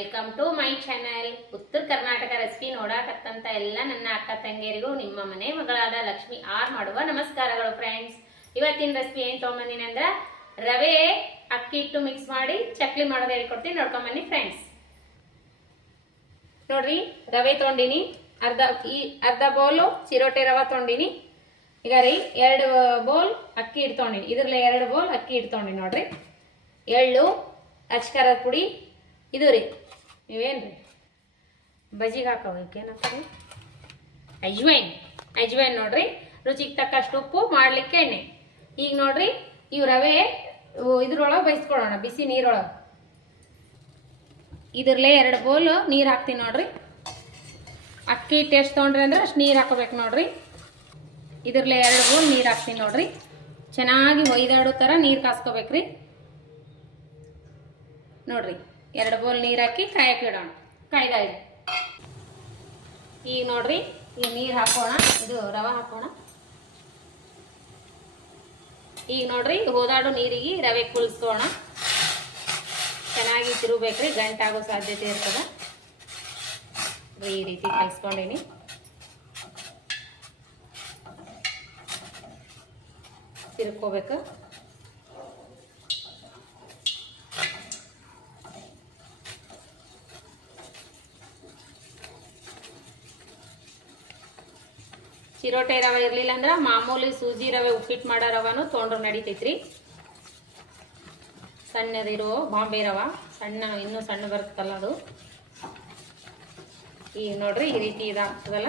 Welcome to my channel. ಉತ್ತರ Karnataka recipe ನೋಡಾಕತ್ತಂತ ಎಲ್ಲ ನನ್ನ ಅಕ್ಕ ತಂಗಿಯರಿಗೂ ನಿಮ್ಮ ಮನೆ ಮಗಳಾದ ಲಕ್ಷ್ಮಿ ಆರ್ ಮಾಡುವ ನಮಸ್ಕಾರಗಳು ಫ್ರೆಂಡ್ಸ್. ಇವತ್ತಿನ ರೆಸಿಪಿ ಏನ್ ತಗೊಂಬಂದಿನಿ ಅಂದ್ರ ರವೆ ಅಕ್ಕಿ ಹಿಟ್ಟು ಮಿಕ್ಸ್ ಮಾಡಿ ಚಕ್ಲಿ ಮಾಡೋದು ಹೇಳ್ಕೊಡ್ತೀನಿ, ನೋಡ್ಕೊಂಡ್ ಬನ್ನಿ ಫ್ರೆಂಡ್ಸ್. ನೋಡ್ರಿ, ರವೆ ತೊಗೊಂಡಿನಿ, ಅರ್ಧ ಬೌಲು ಚಿರೋಟೆ ರವೆ ತೊಗೊಂಡಿನಿ. ಈಗ ರೀ 2 ಬೌಲ್ ಅಕ್ಕಿ ಹಿಟ್ಟು ತೊಗೊಂಡಿನಿ, ಇದ್ರಲ್ಲ 2 ಬೌಲ್ ಅಕ್ಕಿ ಹಿಟ್ಟು ತೊಗೊಂಡಿನಿ. ನೋಡ್ರಿ, ಎಳ್ಳು, ಅಚ್ಕಾರದ ಪುಡಿ, ಇದು ರೀ ನೀವೇನ್ರಿ ಬಜಿಗೆ ಹಾಕೋ ಏನಂತಾರೆ ಅಜ್ವೈನ್ ನೋಡ್ರಿ, ರುಚಿಗೆ ತಕ್ಕಷ್ಟು ಉಪ್ಪು, ಮಾಡ್ಲಿಕ್ಕೆ ಎಣ್ಣೆ. ಈಗ ನೋಡ್ರಿ, ಇವು ರವೆ ಇದ್ರೊಳಗೆ ಬೈಸ್ಕೊಳ್ಳೋಣ ಬಿಸಿ ನೀರೊಳಗೆ. ಇದ್ರಲ್ಲೇ 2 ಬೌಲ್ ನೀರು ಹಾಕ್ತೀನಿ ನೋಡ್ರಿ. ಅಕ್ಕಿ ಹಿಟ್ಟು ಎಷ್ಟು ತೊಗೊಂಡ್ರಿ ಅಂದ್ರೆ ಅಷ್ಟು ನೀರು ಹಾಕೋಬೇಕು ನೋಡ್ರಿ. ಇದ್ರಲ್ಲೇ 2 ಬೌಲ್ ನೀರು ಹಾಕ್ತೀನಿ ನೋಡ್ರಿ. ಚೆನ್ನಾಗಿ ಒಯ್ದಾಡೋ ಥರ ನೀರು ಕಾಸ್ಕೋಬೇಕ್ರಿ. ನೋಡ್ರಿ, 2 ಬೌಲ್ ನೀರು ಹಾಕಿ ಕಾಯಕ್ಕೆ ಇಡೋಣ. ಕಾಯ್ದಾಯ್ತು. ಈಗ ನೋಡ್ರಿ, ಈ ನೀರು ಹಾಕೋಣ, ಇದು ರವೆ ಹಾಕೋಣ. ಈಗ ನೋಡ್ರಿ, ಹೋದಾಡು ನೀರಿಗೆ ರವೆ ಕುಳಿಸ್ಕೋಣ. ಚೆನ್ನಾಗಿ ತಿರುಗಬೇಕ್ರಿ, ಗಂಟಾಗೋ ಸಾಧ್ಯತೆ ಇರ್ತದೆ. ಈ ರೀತಿ ಕಲಿಸ್ಕೊಂಡಿನಿ. ತಿರ್ಕೋಬೇಕು. ಚಿರೋಟೆ ರವೆ ಇರಲಿಲ್ಲ ಅಂದ್ರೆ ಮಾಮೂಲಿ ಸೂಜಿ ರವೆ ಉಪ್ಪಿಟ್ಟು ಮಾಡೋ ರವನು ತೊಗೊಂಡ್ರು ನಡಿತೈತ್ರಿ. ಸಣ್ಣದಿರೋ ಬಾಂಬೆ ರವ, ಇನ್ನೂ ಸಣ್ಣ ಬರುತ್ತಲ್ಲ ಅದು. ಈಗ ನೋಡ್ರಿ, ಈ ರೀತಿ ಇದಾಗ್ತದಲ್ಲ.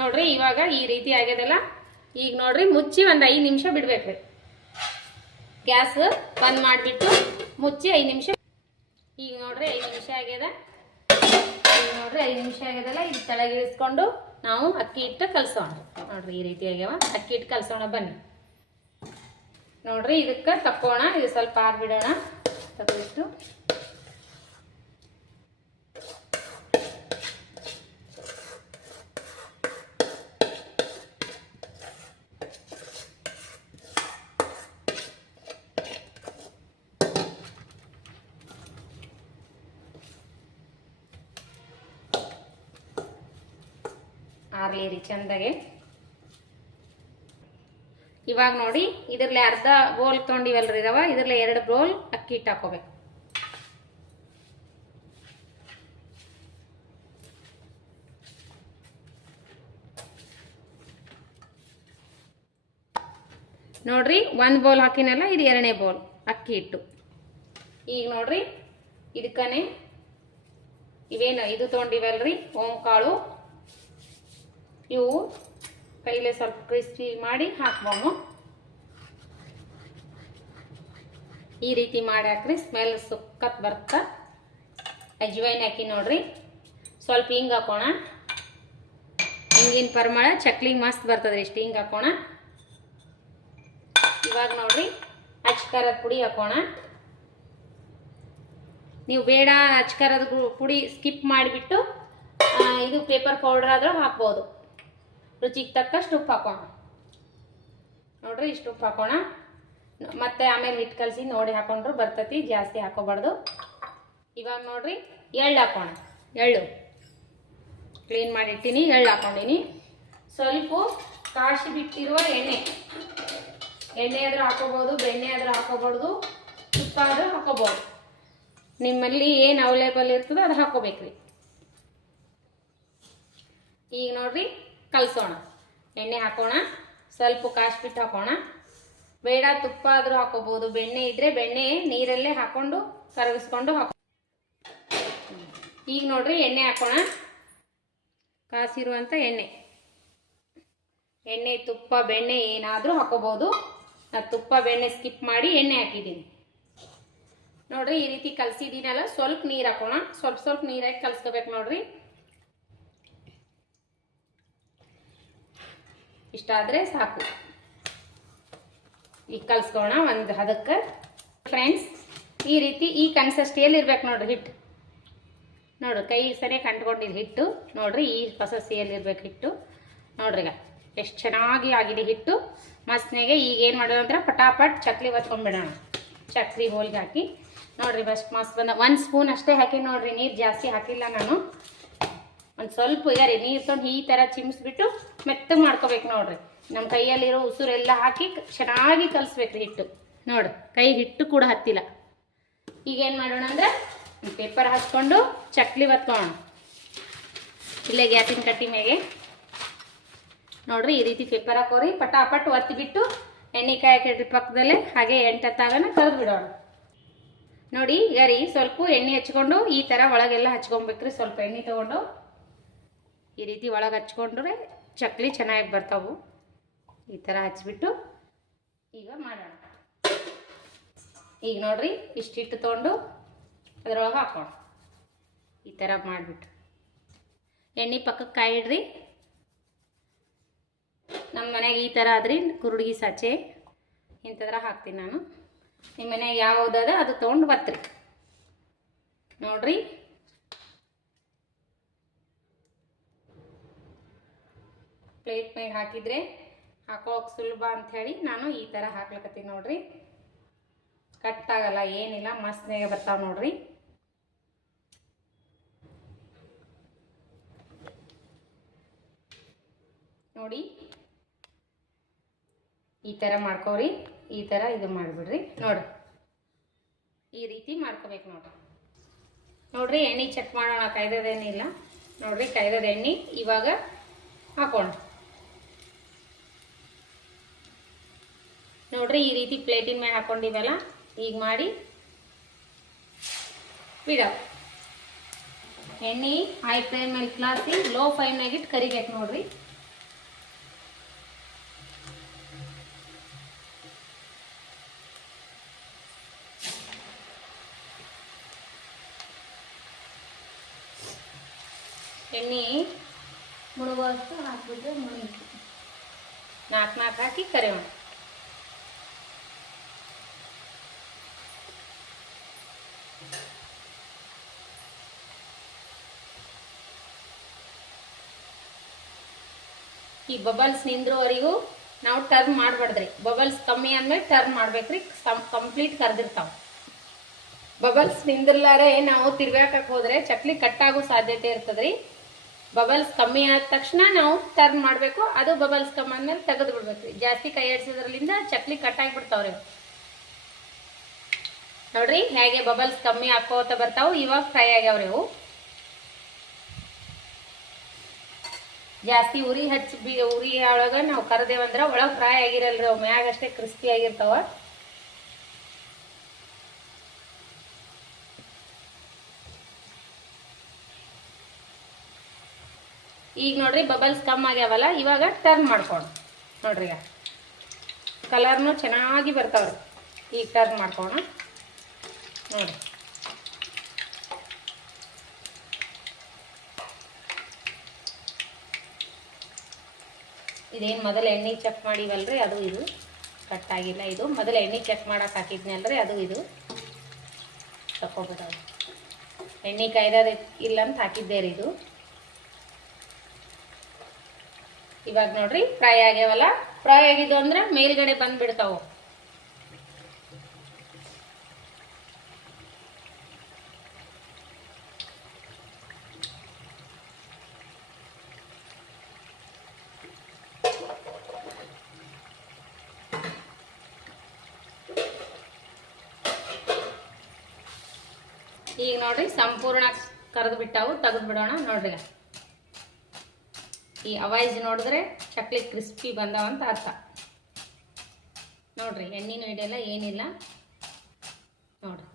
ನೋಡ್ರಿ, ಇವಾಗ ಈ ರೀತಿ ಆಗ್ಯದಲ್ಲ. ಈಗ ನೋಡ್ರಿ, ಮುಚ್ಚಿ ಒಂದು 5 ನಿಮಿಷ ಬಿಡ್ಬೇಕ್ರಿ. ಗ್ಯಾಸ್ ಬಂದ್ ಮಾಡಿಬಿಟ್ಟು ಮುಚ್ಚಿ 5 ನಿಮಿಷ. ಈಗ ನೋಡ್ರಿ 5 ನಿಮಿಷ ಆಗ್ಯದ. ಈಗ ನೋಡ್ರಿ 5 ನಿಮಿಷ ಆಗ್ಯದಲ್ಲ. ಇದು ತೆಳಗಿಳಿಸ್ಕೊಂಡು ನಾವು ಅಕ್ಕಿ ಹಿಟ್ಟು ಕಲಸೋಣ. ನೋಡ್ರಿ, ಈ ರೀತಿ ಆಗ್ಯಾವ. ಅಕ್ಕಿ ಹಿಟ್ಟು ಕಲಸೋಣ ಬನ್ನಿ. ನೋಡ್ರಿ, ಇದಕ್ಕೆ ತಕ್ಕೋಣ. ಇದು ಸ್ವಲ್ಪ ಆರ್ಬಿಡೋಣ. ತಗೊಂಡಿಟ್ಟು ಆರ್ಲೇರಿ ಚಂದಾಗೆ. ಇವಾಗ ನೋಡಿ, ಇದ್ರಲ್ಲೇ ಅರ್ಧ ಬೌಲ್ ತೊಗೊಂಡಿವಲ್ರಿ ರವೆ, ಇದ್ರಲ್ಲೇ 2 ಬೌಲ್ ಅಕ್ಕಿ ಹಿಟ್ಟು ಹಾಕೋಬೇಕು. ನೋಡ್ರಿ, 1 ಬೌಲ್ ಹಾಕಿನಲ್ಲ, ಇದು 2ನೇ ಬೌಲ್ ಅಕ್ಕಿ ಹಿಟ್ಟು. ಈಗ ನೋಡ್ರಿ, ಇದಕ್ಕನೆ ಇವೇನು ಇದು ತೊಗೊಂಡಿವಲ್ರಿ ಓಂ ಕಾಳು, ಇವು ಕೈಲೇ ಸ್ವಲ್ಪ ಕ್ರಿಸ್ಪಿ ಮಾಡಿ ಹಾಕ್ಬೋದು. ಈ ರೀತಿ ಮಾಡಿ ಹಾಕ್ರಿ, ಸ್ಮೆಲ್ ಸುಕ್ಕತ್ ಬರ್ತ. ಅಜ್ವೈನ್ ಹಾಕಿ ನೋಡ್ರಿ, ಸ್ವಲ್ಪ ಹಿಂಗೆ ಹಾಕೋಣ. ಹಿಂಗಿನ ಪರಿಮಳ ಚಕ್ಲಿಗೆ ಮಸ್ತ್ ಬರ್ತದ್ರಿ. ಇಷ್ಟು ಹಿಂಗೆ ಹಾಕೋಣ. ಇವಾಗ ನೋಡ್ರಿ, ಅಚ್ಕಾರದ ಪುಡಿ ಹಾಕೋಣ. ನೀವು ಬೇಡ ಅಚ್ಕಾರದ ಪುಡಿ ಸ್ಕಿಪ್ ಮಾಡಿಬಿಟ್ಟು ಇದು ಪೇಪರ್ ಪೌಡರ್ ಆದ್ರೂ ಹಾಕ್ಬೋದು. ರುಚಿಗೆ ತಕ್ಕಷ್ಟು ಉಪ್ಪು ಹಾಕೋಣ. ನೋಡ್ರಿ, ಇಷ್ಟು ಉಪ್ಪು ಹಾಕೋಣ. ಮತ್ತೆ ಆಮೇಲೆ ಹಿಟ್ಟು ಕಲಸಿ ನೋಡಿ ಹಾಕೊಂಡ್ರು ಬರ್ತೈತಿ, ಜಾಸ್ತಿ ಹಾಕೋಬಾರ್ದು. ಇವಾಗ ನೋಡ್ರಿ, ಎಳ್ಳು ಹಾಕೋಣ. ಎಳ್ಳು ಕ್ಲೀನ್ ಮಾಡಿಟ್ಟಿನಿ, ಎಳ್ಳು ಹಾಕೊಂಡಿನಿ. ಸ್ವಲ್ಪ ಕಾಶಿ ಬಿಟ್ಟಿರುವ ಎಣ್ಣೆ ಆದ್ರೂ ಹಾಕೋಬೋದು, ಬೆಣ್ಣೆ ಆದ್ರೂ ಹಾಕೋಬಾರ್ದು, ತುಪ್ಪ ಆದ್ರೂ ಹಾಕೋಬೋದು. ನಿಮ್ಮಲ್ಲಿ ಏನು ಅವೈಲೇಬಲ್ ಇರ್ತದೋ ಅದು ಹಾಕೋಬೇಕ್ರಿ. ಈಗ ನೋಡ್ರಿ, ಕಲಸೋಣ. ಎಣ್ಣೆ ಹಾಕೋಣ, ಸ್ವಲ್ಪ ಕಾಯಿಸ್ಬಿಟ್ಟು ಹಾಕೋಣ. ಬೇಡ ತುಪ್ಪ ಆದರೂ ಹಾಕೋಬೋದು, ಬೆಣ್ಣೆ ಇದ್ರೆ ಬೆಣ್ಣೆ ನೀರಲ್ಲೇ ಹಾಕೊಂಡು ಕರಗಿಸ್ಕೊಂಡು ಹಾಕೋ. ಈಗ ನೋಡ್ರಿ, ಎಣ್ಣೆ ಹಾಕೋಣ. ಕಾಸಿರುವಂಥ ಎಣ್ಣೆ ತುಪ್ಪ ಬೆಣ್ಣೆ ಏನಾದರೂ ಹಾಕೋಬೋದು. ನಾನು ತುಪ್ಪ ಬೆಣ್ಣೆ ಸ್ಕಿಪ್ ಮಾಡಿ ಎಣ್ಣೆ ಹಾಕಿದ್ದೀನಿ. ನೋಡ್ರಿ, ಈ ರೀತಿ ಕಲಸಿದ್ದೀನಲ್ಲ, ಸ್ವಲ್ಪ ನೀರು ಹಾಕೋಣ. ಸ್ವಲ್ಪ ನೀರು ಹಾಕಿ ಕಲಸ್ಕೋಬೇಕು. ನೋಡ್ರಿ, ಇಷ್ಟಾದರೆ ಸಾಕು. ಈಗ ಕಲಸ್ಕೋಣ ಒಂದು ಹದಕ್ಕೆ ಫ್ರೆಂಡ್ಸ್. ಈ ರೀತಿ ಈ ಕನ್ಸಿಸ್ಟೆನ್ಸಿಯಲ್ಲಿ ಇರ್ಬೇಕು ನೋಡ್ರಿ ಹಿಟ್ಟು. ನೋಡ್ರಿ, ಕೈ ಸರಿಯಾಗಿ ಅಂಟ್ಕೊಂಡಿದ್ದು ಹಿಟ್ಟು. ನೋಡ್ರಿ, ಈ ಕನ್ಸಿಸ್ಟೆನ್ಸಿಯಲ್ಲಿ ಇರ್ಬೇಕು ಹಿಟ್ಟು. ನೋಡ್ರಿ, ಈಗ ಎಷ್ಟು ಚೆನ್ನಾಗಿ ಆಗಿದೆ ಹಿಟ್ಟು ಮಸ್ತ್ನಾಗೆ. ಈಗ ಏನು ಮಾಡೋದು ಅಂದ್ರೆ ಪಟಾಪಟ್ ಚಕ್ಲಿ ಒತ್ಕೊಂಡ್ಬಿಡೋಣ. ಚಕ್ಲಿ ಹೋಳಿಗೆ ಹಾಕಿ ನೋಡಿರಿ ಬಸ್ಟ್ ಮಸ್ತ್ ಬಂದ. 1 ಸ್ಪೂನ್ ಅಷ್ಟೇ ಹಾಕಿ ನೋಡಿರಿ, ನೀರು ಜಾಸ್ತಿ ಹಾಕಿಲ್ಲ ನಾನು. ಒಂದು ಸ್ವಲ್ಪ ಈಗ ರೀ ನೀರು ತೊಗೊಂಡು ಈ ಥರ ಚಿಮ್ಸ್ಬಿಟ್ಟು ಮೆತ್ತಗೆ ಮಾಡ್ಕೋಬೇಕು ನೋಡಿರಿ. ನಮ್ಮ ಕೈಯಲ್ಲಿರೋ ಉಸುರೆಲ್ಲ ಹಾಕಿ ಚೆನ್ನಾಗಿ ಕಲಿಸ್ಬೇಕು ರೀ ಹಿಟ್ಟು. ನೋಡಿರಿ ಕೈ ಹಿಟ್ಟು ಕೂಡ ಹತ್ತಿಲ್ಲ. ಈಗ ಏನು ಮಾಡೋಣ ಅಂದ್ರೆ ಪೇಪರ್ ಹಾಕ್ಕೊಂಡು ಚಕ್ಲಿ ಒತ್ಕೊಳ್ಳೋಣ. ಇಲ್ಲೇ ಗ್ಯಾಸಿನ ಕಟ್ಟಿ ಮೇಲೆ ನೋಡ್ರಿ ಈ ರೀತಿ ಪೇಪರ್ ಹಾಕೋರಿ. ಪಟಾಪಟ್ ಒತ್ತಿಬಿಟ್ಟು ಎಣ್ಣೆ ಕಾಯಕ್ಕೆ ಪಕ್ಕದಲ್ಲೇ ಹಾಗೆ 8 ಹತ್ತಾಗನ ಕರೆದು ಬಿಡೋಣ. ನೋಡಿ ಈಗ ರೀ ಸ್ವಲ್ಪ ಎಣ್ಣೆ ಹಚ್ಕೊಂಡು ಈ ಥರ ಒಳಗೆಲ್ಲ ಹಚ್ಕೊಬೇಕ್ರಿ. ಸ್ವಲ್ಪ ಎಣ್ಣೆ ತೊಗೊಂಡು ಈ ರೀತಿ ಒಳಗೆ ಹಚ್ಕೊಂಡ್ರೆ ಚಕ್ಲಿ ಚೆನ್ನಾಗಿ ಬರ್ತಾವು. ಈ ಥರ ಹಚ್ಬಿಟ್ಟು ಈಗ ಮಾಡೋಣ. ಈಗ ನೋಡ್ರಿ ಇಷ್ಟಿಟ್ಟು ತೊಗೊಂಡು ಅದರೊಳಗೆ ಹಾಕೋಣ. ಈ ಥರ ಮಾಡಿಬಿಟ್ಟು ಎಣ್ಣೆ ಪಕ್ಕಕ್ಕೆ ಕಾಯಿಡ್ರಿ. ನಮ್ಮ ಮನೆಗೆ ಈ ಥರ ಆದ್ರಿ ಕುರುಡಿಗೆ ಸಾಚೆ ಇಂಥದ್ರ ಹಾಕ್ತೀನಿ ನಾನು. ನಿಮ್ಮ ಮನೆಗೆ ಯಾವುದದ ಅದು ತೊಗೊಂಡು ಬತ್ರಿ. ನೋಡ್ರಿ ಪ್ಲೇಟ್ ಮೇಲೆ ಹಾಕಿದ್ರೆ ಹಾಕೋಕೆ ಸುಲಭ ಅಂಥೇಳಿ ನಾನು ಈ ಥರ ಹಾಕ್ಲಕತ್ತೀನಿ ನೋಡ್ರಿ. ಕಟ್ಟಾಗಲ್ಲ ಏನಿಲ್ಲ, ಮಸ್ತ್ನಾಗೆ ಬರ್ತಾವೆ ನೋಡ್ರಿ. ನೋಡಿ ಈ ಥರ ಮಾಡ್ಕೋರಿ. ಈ ಥರ ಇದು ಮಾಡಿಬಿಡ್ರಿ. ನೋಡ್ರಿ ಈ ರೀತಿ ಮಾಡ್ಕೋಬೇಕು ನೋಡ್ರಿ. ನೋಡ್ರಿ ಎಣ್ಣೆ ಚೆಕ್ ಮಾಡೋಣ. ಕಾಯ್ದದೇನಿಲ್ಲ ನೋಡ್ರಿ, ಕಾಯ್ದದ ಎಣ್ಣೆ ಇವಾಗ ಹಾಕೋಣ. ನೋಡ್ರಿ ಈ ರೀತಿ ಪ್ಲೇಟಿನ ಮೇಲೆ ಹಾಕೊಂಡಿವಲ್ಲ, ಈಗ ಮಾಡಿ ಬಿಡ. ಎಣ್ಣೆ ಹೈ ಫ್ಲೇಮ್ ಮೇಲೆ ಕ್ಲಾಸಿ ಲೋ ಫ್ಲೇಮ್ನಾಗ ಇಟ್ಟು ಕರಿಬೇಕು ನೋಡ್ರಿ. ಎಣ್ಣೆ ಮುಳುಗುವಷ್ಟು ಹಾಕಿಬಿಟ್ರೆ ಮುಳುಗಿ 4 ಹಾಕಿ ಕರಿಯೋಣ. ಈ ಬಬಲ್ಸ್ ನಿಂದ್ರೋವರೆಗೂ ನಾವು ಟರ್ನ್ ಮಾಡಬಾರ್ದ್ರಿ. ಬಬಲ್ಸ್ ಕಮ್ಮಿ ಆದ್ಮೇಲೆ ಟರ್ನ್ ಮಾಡ್ಬೇಕ್ರಿ. ಕಂಪ್ಲೀಟ್ ಕರ್ದಿರ್ತಾವ. ಬಬಲ್ಸ್ ನಿಂದಿರ್ಲಾರೆ ನಾವು ತಿರ್ಗಾಕಕ್ಕೆ ಹೋದ್ರೆ ಚಕ್ಲಿ ಕಟ್ಟಾಗೋ ಸಾಧ್ಯತೆ ಇರ್ತದ್ರಿ. ಬಬಲ್ಸ್ ಕಮ್ಮಿ ಆದ ತಕ್ಷಣ ನಾವು ಟರ್ನ್ ಮಾಡಬೇಕು. ಅದು ಬಬಲ್ಸ್ ಕಮ್ಮಿ ಆದ್ಮೇಲೆ ತೆಗೆದು ಬಿಡ್ಬೇಕ್ರಿ. ಜಾಸ್ತಿ ಕೈ ಆಡಿಸೋದ್ರಲ್ಲಿಂದ ಚಕ್ಲಿ ಕಟ್ಟಾಗಿ ಬಿಡ್ತಾವ್ರಿ. ನೋಡ್ರಿ ಹೇಗೆ ಬಬಲ್ಸ್ ಕಮ್ಮಿ ಹಾಕೋತ ಬರ್ತಾವ. ಇವಾಗ ಫ್ರೈ ಆಗ್ಯಾವ್ರಿ ಇವು. ಜಾಸ್ತಿ ಉರಿ ಉರಿ ಒಳಗೆ ನಾವು ಕರ್ದೇವಂದ್ರೆ ಒಳಗೆ ಫ್ರೈ ಆಗಿರಲ್ರಿ. ಅವು ಮ್ಯಾಗ ಅಷ್ಟೇ ಕ್ರಿಸ್ಪಿ ಆಗಿರ್ತಾವ. ಈಗ ನೋಡ್ರಿ ಬಬಲ್ಸ್ ಕಮ್ಮಿ ಆಗ್ಯಾವಲ್ಲ, ಇವಾಗ ಟರ್ನ್ ಮಾಡ್ಕೊಂಡು ನೋಡ್ರಿ ಈಗ ಕಲರ್ನು ಚೆನ್ನಾಗಿ ಬರ್ತಾವ್ರಿ. ಈಗ ಟರ್ನ್ ಮಾಡ್ಕೋಣ ನೋಡಿ. ಇದೇನು ಮೊದಲು ಎಣ್ಣೆ ಚೆಕ್ ಮಾಡಿವಲ್ರಿ, ಅದು ಇದು ಕಟ್ಟಾಗಿಲ್ಲ. ಇದು ಮೊದಲು ಎಣ್ಣೆ ಚೆಕ್ ಮಾಡಕ್ಕೆ ಹಾಕಿದ್ನಲ್ರಿ, ಅದು ಇದು ತಕ್ಕೊಬಿಡೋದು. ಎಣ್ಣೆ ಕಾಯ್ದದ ಇಲ್ಲ ಅಂತ ಹಾಕಿದ್ದೆ ರೀ ಇದು. ಇವಾಗ ನೋಡ್ರಿ ಫ್ರೈ ಆಗ್ಯಾವಲ್ಲ. ಫ್ರೈ ಆಗಿದ್ದು ಅಂದ್ರೆ ಮೇಲ್ಗಡೆ ಬಂದ್ಬಿಡ್ತಾವು. ಈಗ ನೋಡ್ರಿ ಸಂಪೂರ್ಣ ಕರೆದು ಬಿಟ್ಟಾವು. ತೆಗೆದು ಬಿಡೋಣ ನೋಡ್ರಿ. ಈ ಅವಾಯ್ಸ್ ನೋಡಿದ್ರೆ ಚಕ್ಲಿ ಕ್ರಿಸ್ಪಿ ಬಂದಾವಂತ ಅರ್ಥ. ನೋಡ್ರಿ ಎಣ್ಣೆನೂ ಹಿಡಿಯಲ್ಲ ಏನಿಲ್ಲ ನೋಡ್ರಿ.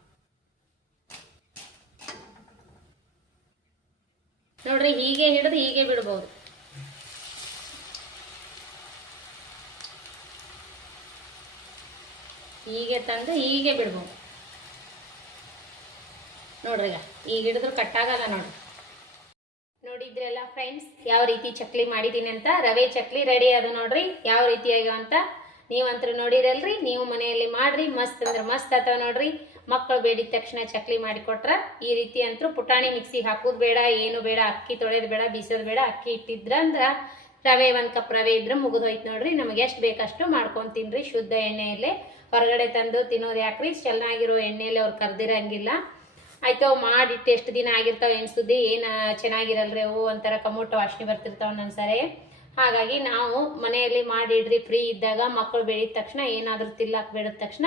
ನೋಡ್ರಿ ಹೀಗೆ ಹಿಡಿದು ಹೀಗೆ ಬಿಡ್ಬೋದು. ಹೀಗೆ ತಂದು ಹೀಗೆ ಬಿಡ್ಬೋದು ನೋಡ್ರಿ. ಈಗ ಹಿಡಿದ್ರು ಕಟ್ಟಾಗಲ್ಲ ನೋಡ್ರಿ. ನೋಡಿದ್ರಲ್ಲ ಫ್ರೆಂಡ್ಸ್ ಯಾವ ರೀತಿ ಚಕ್ಲಿ ಮಾಡಿದೀನಿ ಅಂತ. ರವೆ ಚಕ್ಲಿ ರೆಡಿ ಅದು ನೋಡ್ರಿ ಯಾವ ರೀತಿ ಆಗ್ಯಾವ ಅಂತ. ನೀವಂತೂ ನೋಡಿರಲ್ರಿ, ನೀವು ಮನೆಯಲ್ಲಿ ಮಾಡ್ರಿ. ಮಸ್ತ್ ಅಂದ್ರೆ ಮಸ್ತ್ ಆತವ ನೋಡ್ರಿ. ಮಕ್ಕಳು ಬೇಡಿದ ತಕ್ಷಣ ಚಕ್ಲಿ ಮಾಡಿಕೊಟ್ರ ಈ ರೀತಿ ಅಂತೂ ಪುಟಾಣಿ ಮಿಕ್ಸಿಗೆ ಹಾಕೋದು ಬೇಡ, ಏನು ಬೇಡ, ಅಕ್ಕಿ ತೊಳೆದು ಬೇಡ, ಬೀಸೋದು ಬೇಡ. ಅಕ್ಕಿ ಇಟ್ಟಿದ್ರಂದ್ರ ರವೆ 1 ಕಪ್ ರವೆ ಇದ್ರೆ ಮುಗಿದೋಯ್ತು ನೋಡ್ರಿ. ನಮಗೆ ಎಷ್ಟು ಬೇಕಷ್ಟು ಮಾಡ್ಕೊಂಡು ತಿನ್ರಿ ಶುದ್ಧ ಎಣ್ಣೆಯಲ್ಲೇ. ಹೊರಗಡೆ ತಂದು ತಿನ್ನೋದು ಯಾಕ್ರಿ, ಚೆನ್ನಾಗಿರೋ ಎಣ್ಣೆಯಲ್ಲಿ ಅವ್ರು ಕರ್ದಿರಂಗಿಲ್ಲ. ಆಯ್ತು ಮಾಡಿಟ್ಟು ಎಷ್ಟು ದಿನ ಆಗಿರ್ತಾವೆ ಏನು ಸುದ್ದಿ, ಏನು ಚೆನ್ನಾಗಿರಲ್ರಿ ಅವು, ಒಂಥರ ಕಮೋಟ ವಾಸನೆ ಬರ್ತಿರ್ತಾವೆ ಒಂದೊಂದ್ಸರಿ. ಹಾಗಾಗಿ ನಾವು ಮನೆಯಲ್ಲಿ ಮಾಡಿಡ್ರಿ ಫ್ರೀ ಇದ್ದಾಗ. ಮಕ್ಕಳು ಬೆಳೆದ ತಕ್ಷಣ ಏನಾದರೂ ತಿಲ್ಲಕ್ಕೆ ಬೆಳೆದ ತಕ್ಷಣ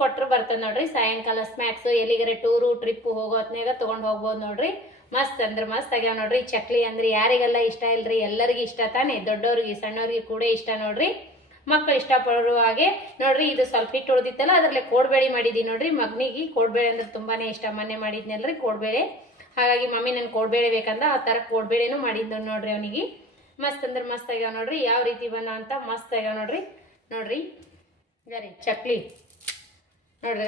ಕೊಟ್ಟರು ಬರ್ತದೆ ನೋಡ್ರಿ. ಸಾಯಂಕಾಲ ಸ್ನ್ಯಾಕ್ಸು ಎಲ್ಲಿಗಾರ ಟೂರು ಟ್ರಿಪ್ಪು ಹೋಗೋ ಹೊತ್ನಾಗ ತೊಗೊಂಡು ಹೋಗ್ಬೋದು ನೋಡ್ರಿ. ಮಸ್ತ್ ಅಂದ್ರೆ ಮಸ್ತ್ ಆಗ್ಯಾವ ನೋಡ್ರಿ. ಚಕ್ಲಿ ಅಂದ್ರೆ ಯಾರಿಗೆಲ್ಲ ಇಷ್ಟ ಇಲ್ರಿ, ಎಲ್ಲರಿಗೂ ಇಷ್ಟ ತಾನೇ, ದೊಡ್ಡವ್ರಿಗೆ ಸಣ್ಣವ್ರಿಗೆ ಕೂಡ ಇಷ್ಟ ನೋಡ್ರಿ. ಮಕ್ಕಳು ಇಷ್ಟಪಡೋ ಹಾಗೆ ನೋಡ್ರಿ. ಇದು ಸ್ವಲ್ಪ ಹಿಟ್ಟು ಉಳಿದಿತ್ತಲ್ಲ, ಅದರಲ್ಲಿ ಕೋಡ್ಬೇಳೆ ಮಾಡಿದ್ದೀನಿ ನೋಡ್ರಿ. ಮಗನಿಗೆ ಕೋಡ್ಬೇಳೆ ಅಂದ್ರೆ ತುಂಬಾನೇ ಇಷ್ಟ. ಮೊನ್ನೆ ಮಾಡಿದ್ನಲ್ರಿ ಕೋಡ್ಬೇಳೆ. ಹಾಗಾಗಿ ಮಮ್ಮಿ ನನ್ಗೆ ಕೋಡ್ಬೇಳೆ ಬೇಕಂದ ಆ ಥರ ಕೋಡ್ಬೇಳೆನೂ ಮಾಡಿದ್ದು ನೋಡ್ರಿ ಅವನಿಗೆ. ಮಸ್ತ್ ಅಂದ್ರೆ ಮಸ್ತ್ ಆಗ್ಯಾವ ನೋಡ್ರಿ. ಯಾವ ರೀತಿ ಬಂದ ಅಂತ ಮಸ್ತ್ ಆಗ್ಯಾವ ನೋಡ್ರಿ. ನೋಡ್ರಿ ಗರಿ ಚಕ್ಲಿ ನೋಡ್ರಿ.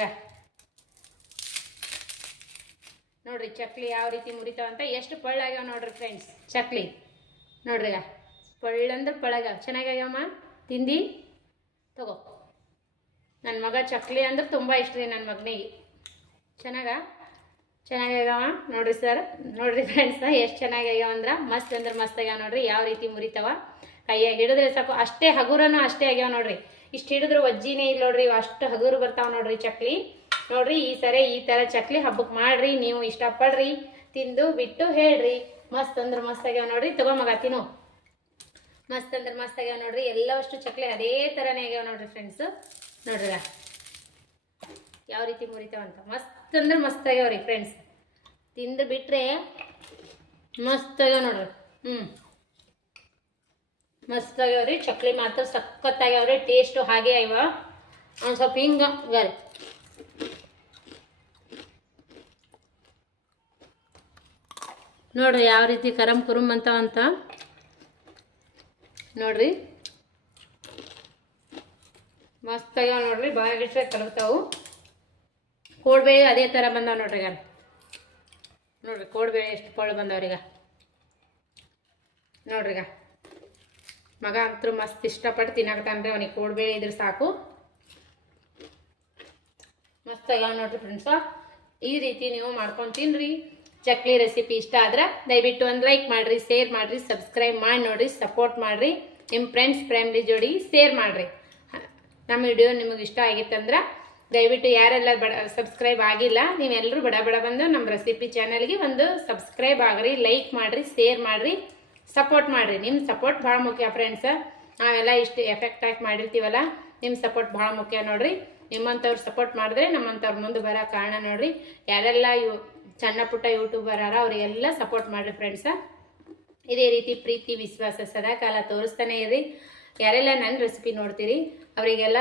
ನೋಡ್ರಿ ಚಕ್ಲಿ ಯಾವ ರೀತಿ ಮುರಿತಾವಂತ, ಎಷ್ಟು ಪಳ್ಳಾಗ್ಯಾವ ನೋಡ್ರಿ ಫ್ರೆಂಡ್ಸ್ ಚಕ್ಲಿ. ನೋಡ್ರಿ ಪಳ್ಳಂದ್ರೆ ಪಳ್ಳಾಗ್ಯಾವ. ಚೆನ್ನಾಗ್ಯಾವಮ್ಮ, ತಿಂದು ತಗೋ. ನನ್ನ ಮಗ ಚಕ್ಲಿ ಅಂದ್ರೆ ತುಂಬ ಇಷ್ಟ ರೀ ನನ್ನ ಮಗನಿಗೆ. ಚೆನ್ನಾಗ್ಯಾವ ನೋಡ್ರಿ ಸರ್. ನೋಡ್ರಿ ಫ್ರೆಂಡ್ಸ್ ಎಷ್ಟು ಚೆನ್ನಾಗ್ಯಾವ ಅಂದ್ರೆ ಮಸ್ತ್ ಅಂದ್ರೆ ಮಸ್ತ್ ಆಗ್ಯಾವ ನೋಡ್ರಿ. ಯಾವ ರೀತಿ ಮುರಿತಾವ, ಕೈಯಾಗಿ ಹಿಡಿದ್ರೆ ಸಾಕು. ಅಷ್ಟೇ ಹಗುರನೂ ಅಷ್ಟೇ ಆಗ್ಯಾವ ನೋಡ್ರಿ. ಇಷ್ಟು ಹಿಡಿದ್ರೆ ವಜ್ಜಿನೇ ಇಲ್ಲ ನೋಡ್ರಿ, ಅಷ್ಟು ಹಗುರು ಬರ್ತಾವ ನೋಡ್ರಿ ಚಕ್ಲಿ. ನೋಡ್ರಿ ಈ ಸರಿ ಈ ಥರ ಚಕ್ಲಿ ಹಬ್ಬಕ್ಕೆ ಮಾಡ್ರಿ, ನೀವು ಇಷ್ಟಪಡ್ರಿ, ತಿಂದು ಬಿಟ್ಟು ಹೇಳ್ರಿ. ಮಸ್ತ್ ಅಂದ್ರೆ ಮಸ್ತ್ ಆಗ್ಯಾವ ನೋಡ್ರಿ. ತಗೋ ಮಗ ತಿನ್ನು. ಮಸ್ತ್ ಅಂದ್ರೆ ಮಸ್ತ್ ಆಗ್ಯಾವ ನೋಡ್ರಿ. ಎಲ್ಲವಷ್ಟು ಚಕ್ಲಿ ಅದೇ ಥರನೇ ಆಗ್ಯಾವ ನೋಡ್ರಿ ಫ್ರೆಂಡ್ಸು. ನೋಡ್ರಿ ಯಾವ ರೀತಿ ಮುರಿತಾವಂತ. ಮಸ್ತ್ ಅಂದ್ರೆ ಮಸ್ತ್ ಆಗ್ಯಾವ ರೀ ಫ್ರೆಂಡ್ಸ್. ತಿಂದು ಬಿಟ್ರೆ ಮಸ್ತ್ ಆಗ್ಯಾವ ನೋಡ್ರಿ. ಮಸ್ತ್ ಆಗ್ಯಾವ್ರಿ ಚಕ್ಲಿ ಮಾತ್ರ ಸಖತ್ತಾಗ್ಯಾವ್ರಿ. ಟೇಸ್ಟು ಹಾಗೆ ಆಗ್ಯಾವ. ಒಂದು ಸ್ವಲ್ಪ ಹಿಂಗೆ ಗರಿ ನೋಡ್ರಿ ಯಾವ ರೀತಿ ಕರಂ ಕುರುಮ್ ಅಂತ ನೋಡ್ರಿ. ಮಸ್ತ್ ಆಗ್ಯಾವ ನೋಡ್ರಿ. ಬಾಯಾಗಿಟ್ಟರೆ ಕರಗ್ತಾವು. ಕೋಡ್ಬೇಳೆ ಅದೇ ಥರ ಬಂದಾವ ನೋಡ್ರಿ. ಈಗ ನೋಡ್ರಿ ಕೋಡ್ಬೇಳೆ ಎಷ್ಟು ಪೊಳ್ಳು ಬಂದವ್ರೀಗ ನೋಡ್ರಿಗ. ಮಗ ಅಂತೂ ಮಸ್ತ್ ಇಷ್ಟಪಟ್ಟು ತಿನ್ನಾಕತ್ತಾನ್ರಿ. ಅವನಿಗೆ ಕೋಡ್ಬೇಳೆ ಇದ್ರೆ ಸಾಕು. ಮಸ್ತ್ ಆಗ್ಯಾವ ನೋಡ್ರಿ ಫ್ರೆಂಡ್ಸ. ಈ ರೀತಿ ನೀವು ಮಾಡ್ಕೊಂಡು ತಿನ್ರಿ. ಚಕ್ಲಿ ರೆಸಿಪಿ ಇಷ್ಟ ಆದ್ರೆ ದಯವಿಟ್ಟು ಒಂದು ಲೈಕ್ ಮಾಡಿರಿ, ಶೇರ್ ಮಾಡಿರಿ, ಸಬ್ಸ್ಕ್ರೈಬ್ ಮಾಡಿ ನೋಡಿರಿ, ಸಪೋರ್ಟ್ ಮಾಡಿರಿ. ನಿಮ್ಮ ಫ್ರೆಂಡ್ಸ್ ಫ್ಯಾಮಿಲಿ ಜೋಡಿ ಶೇರ್ ಮಾಡಿರಿ. ನಮ್ಮ ವಿಡಿಯೋ ನಿಮಗೆ ಇಷ್ಟ ಆಗಿತ್ತಂದ್ರೆ ದಯವಿಟ್ಟು ಯಾರೆಲ್ಲ ಸಬ್ಸ್ಕ್ರೈಬ್ ಆಗಿಲ್ಲ ನೀವೆಲ್ಲರೂ ಬಡ ಬಂದು ನಮ್ಮ ರೆಸಿಪಿ ಚಾನಲ್ಗೆ ಒಂದು ಸಬ್ಸ್ಕ್ರೈಬ್ ಆಗ್ರಿ, ಲೈಕ್ ಮಾಡಿರಿ, ಶೇರ್ ಮಾಡಿರಿ, ಸಪೋರ್ಟ್ ಮಾಡಿರಿ. ನಿಮ್ಮ ಸಪೋರ್ಟ್ ಭಾಳ ಮುಖ್ಯ ಫ್ರೆಂಡ್ಸ. ನಾವೆಲ್ಲ ಇಷ್ಟು ಎಫೆಕ್ಟ್ ಆಗಿ ಮಾಡಿರ್ತೀವಲ್ಲ, ನಿಮ್ಮ ಸಪೋರ್ಟ್ ಭಾಳ ಮುಖ್ಯ ನೋಡ್ರಿ. ನಿಮ್ಮಂಥವ್ರು ಸಪೋರ್ಟ್ ಮಾಡಿದ್ರೆ ನಮ್ಮಂಥವ್ರು ಮುಂದೆ ಬರೋ ಕಾರಣ ನೋಡ್ರಿ. ಯಾರೆಲ್ಲ ಸಣ್ಣ ಪುಟ್ಟ ಯೂಟ್ಯೂಬರ್ ಅವರಿಗೆಲ್ಲ ಸಪೋರ್ಟ್ ಮಾಡಿರಿ ಫ್ರೆಂಡ್ಸ. ಇದೇ ರೀತಿ ಪ್ರೀತಿ ವಿಶ್ವಾಸ ಸದಾಕಾಲ ತೋರಿಸ್ತಾನೆ ಇರಿ. ಯಾರೆಲ್ಲ ನನ್ನ ರೆಸಿಪಿ ನೋಡ್ತೀರಿ ಅವರಿಗೆಲ್ಲ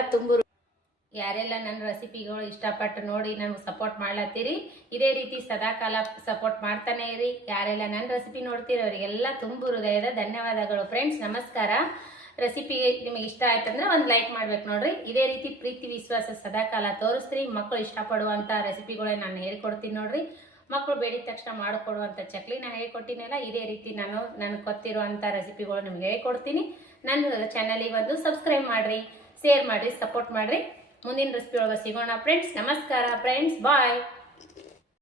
ಯಾರೆಲ್ಲ ನನ್ನ ರೆಸಿಪಿಗಳು ಇಷ್ಟಪಟ್ಟು ನೋಡಿ ನಮ್ಗೆ ಸಪೋರ್ಟ್ ಮಾಡ್ಲತ್ತೀರಿ, ಇದೇ ರೀತಿ ಸದಾಕಾಲ ಸಪೋರ್ಟ್ ಮಾಡ್ತಾನೆ ಇರಿ. ಯಾರೆಲ್ಲ ನನ್ನ ರೆಸಿಪಿ ನೋಡ್ತೀರಿ ಅವರಿಗೆಲ್ಲ ತುಂಬ ಹೃದಯದ ಧನ್ಯವಾದಗಳು ಫ್ರೆಂಡ್ಸ್. ನಮಸ್ಕಾರ. ರೆಸಿಪಿ ನಿಮಗೆ ಇಷ್ಟ ಆಯ್ತಂದ್ರೆ ಒಂದು ಲೈಕ್ ಮಾಡ್ಬೇಕು ನೋಡ್ರಿ. ಇದೇ ರೀತಿ ಪ್ರೀತಿ ವಿಶ್ವಾಸ ಸದಾಕಾಲ ತೋರಿಸ್ತೀರಿ. ಮಕ್ಕಳು ಇಷ್ಟಪಡುವಂಥ ರೆಸಿಪಿಗಳೇ ನಾನು ಹೇಳ್ಕೊಡ್ತೀನಿ ನೋಡ್ರಿ. ಮಕ್ಕಳು ಬೇಡಿದ ತಕ್ಷಣ ಮಾಡಿಕೊಡುವಂಥ ಚಕ್ಲಿ ನಾನು ಹೇಳ್ಕೊಟ್ಟಿನಲ್ಲ, ಇದೇ ರೀತಿ ನಾನು ನನಗೆ ಗೊತ್ತಿರುವಂಥ ರೆಸಿಪಿಗಳು ನಿಮ್ಗೆ ಹೇಳ್ಕೊಡ್ತೀನಿ. ನನ್ನ ಚಾನಲಿಗೆ ಒಂದು ಸಬ್ಸ್ಕ್ರೈಬ್ ಮಾಡಿರಿ, ಶೇರ್ ಮಾಡಿರಿ, ಸಪೋರ್ಟ್ ಮಾಡಿರಿ. ಮುಂದಿನ ರೆಸಿಪಿ ಒಳಗೆ ಸಿಗೋಣ ಫ್ರೆಂಡ್ಸ್. ನಮಸ್ಕಾರ ಫ್ರೆಂಡ್ಸ್, ಬಾಯ್.